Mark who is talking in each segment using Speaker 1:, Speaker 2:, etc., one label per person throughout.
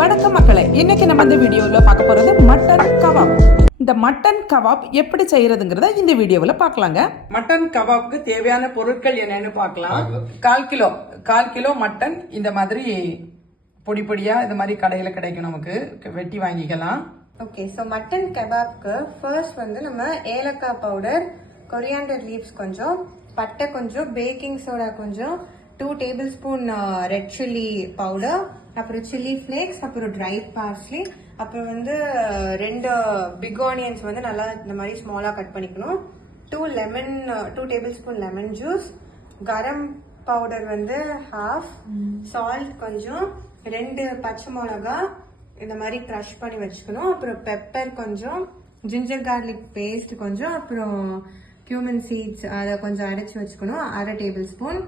Speaker 1: வணக்கம் மக்களே. இன்னைக்கு நம்ம இந்த வீடியோவில் பார்க்க போகிறது மட்டன் கபாப் இந்த மட்டன் கபாப் எப்படி செய்யறதுங்கிறத இந்த வீடியோவில் பார்க்கலாங்க. மட்டன் கபாப்க்கு தேவையான பொருட்கள் என்னன்னு பார்க்கலாம். கால் கிலோ கால் கிலோ மட்டன் இந்த மாதிரி பொடி பொடியா இந்த மாதிரி கடையில் கிடைக்கும் நமக்கு. வெட்டி வாங்கிக்கலாம்.
Speaker 2: ஓகே ஸோ மட்டன் கபாப்க்கு ஃபர்ஸ்ட் வந்து நம்ம ஏலக்காய் பவுடர் கொரியாண்டர் லீவ்ஸ் கொஞ்சம் பட்டை கொஞ்சம் பேக்கிங் சோடா கொஞ்சம் two tablespoon red chilli powder அப்புறம் சில்லி ஃப்ளேக்ஸ் அப்புறம் ட்ரை பார்ஸ்லி அப்புறம் வந்து ரெண்டு பிக் ஆனியன்ஸ் வந்து நல்லா இந்த மாதிரி ஸ்மாலாக கட் பண்ணிக்கணும். Two lemon two tablespoon lemon juice garam powder வந்து ஹாஃப் சால்ட் கொஞ்சம் ரெண்டு பச்சை மிளகா இந்த மாதிரி க்ரஷ் பண்ணி வச்சுக்கணும். அப்புறம் பெப்பர் கொஞ்சம் ஜிஞ்சர் கார்லிக் பேஸ்ட் கொஞ்சம் அப்புறம் கியூமன் சீட்ஸ் அதை கொஞ்சம் அடைச்சி வச்சுக்கணும். அரை டேபிள் ஸ்பூன்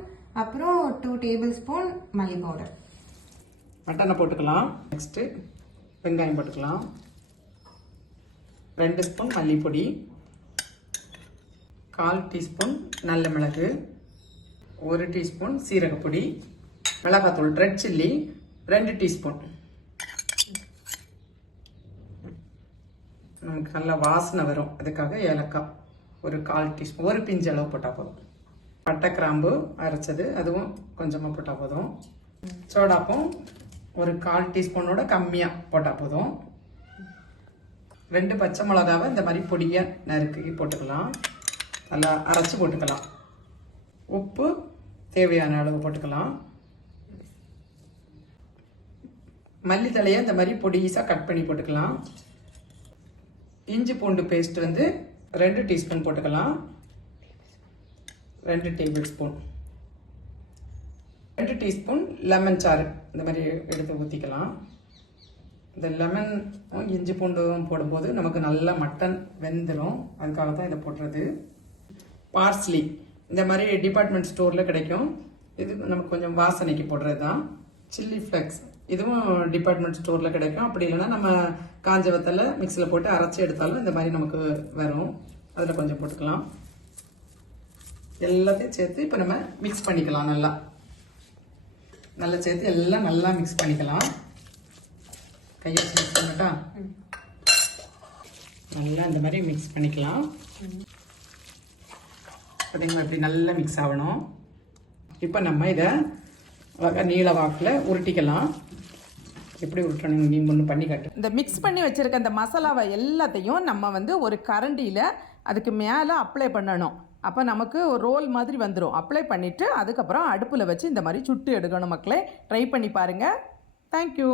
Speaker 2: அப்புறம் டூ டேபிள் ஸ்பூன் மல்லி பவுடர்
Speaker 1: மட்டனை போட்டுக்கலாம். நெக்ஸ்ட்டு வெங்காயம் போட்டுக்கலாம். ரெண்டு ஸ்பூன் மல்லிப்பொடி. கால் டீஸ்பூன் நல்ல மிளகு. ஒரு டீஸ்பூன் சீரகப்பொடி. மிளகாத்தூள் ரெட் சில்லி ரெண்டு டீஸ்பூன். நமக்கு நல்லா வாசனை வரும். அதுக்காக ஏலக்காய் ஒரு கால் டீஸ்பூன். ஒரு பிஞ்சு அளவு போட்டால் போதும். பட்டை கிராம்பு அரைச்சது. அதுவும் கொஞ்சமாக போட்டால் போதும். சோடாப்பும் ஒரு கால் டீஸ்பூனோட கம்மியாக போட்டால் போதும். ரெண்டு பச்சை மிளகாவை இந்த மாதிரி பொடியாக நறுக்கி போட்டுக்கலாம். நல்லா அரைச்சி போட்டுக்கலாம். உப்பு தேவையான அளவு போட்டுக்கலாம். மல்லித்தலையை இந்த மாதிரி பொடிசாக கட் பண்ணி போட்டுக்கலாம். இஞ்சி பூண்டு பேஸ்ட் வந்து ரெண்டு டீஸ்பூன் போட்டுக்கலாம். ரெண்டு டேபிள் ஸ்பூன். டீஸ்பூன் லெமன் சாறு. இந்த மாதிரி எடுத்து ஊற்றிக்கலாம் இந்த லெமன் இஞ்சி பூண்டும் போடும்போது நமக்கு நல்லா மட்டன் வெந்துடும் அதுக்காக தான் இதை போடுறது. பார்ஸ்லி. இந்த மாதிரி டிபார்ட்மெண்ட் ஸ்டோரில் கிடைக்கும். இது நமக்கு கொஞ்சம் வாசனைக்கு போடுறது தான். சில்லி ஃப்ளெக்ஸ் இதுவும் டிபார்ட்மெண்ட் ஸ்டோரில் கிடைக்கும். அப்படி இல்லைன்னா நம்ம காஞ்ச வத்தல மிக்சியில் போட்டு அரைச்சி எடுத்தாலும் இந்த மாதிரி நமக்கு வரும். அதில் கொஞ்சம் போட்டுக்கலாம். எல்லாத்தையும் சேர்த்து இப்போ நம்ம மிக்ஸ் பண்ணிக்கலாம் நல்லா. நல்லா சேர்த்து எல்லாம் நல்லா மிக்ஸ் பண்ணிக்கலாம். கையை வச்சு மிக்ஸ் பண்ணட்டா நல்லா இந்த மாதிரி மிக்ஸ் பண்ணிக்கலாம். பார்த்தீங்களா இப்படி நல்லா மிக்ஸ் ஆகணும். இப்போ நம்ம இதை வகை நீள வாக்கில் உருட்டிக்கலாம். எப்படி உருட்டணும் நீங்கள் ஒன்று பண்ணி காட்டு. இந்த மிக்ஸ் பண்ணி வச்சுருக்க இந்த மசாலாவை எல்லாத்தையும் நம்ம வந்து ஒரு கரண்டியில் அதுக்கு மேலே அப்ளை பண்ணணும். அப்போ நமக்கு ஒரு ரோல் மாதிரி வந்துடும் அப்ளை பண்ணிவிட்டு அதுக்கப்புறம் அடுப்பில் வச்சு இந்த மாதிரி சுட்டு எடுக்கணும் மக்களே. ட்ரை பண்ணி பாருங்கள் தேங்க்யூ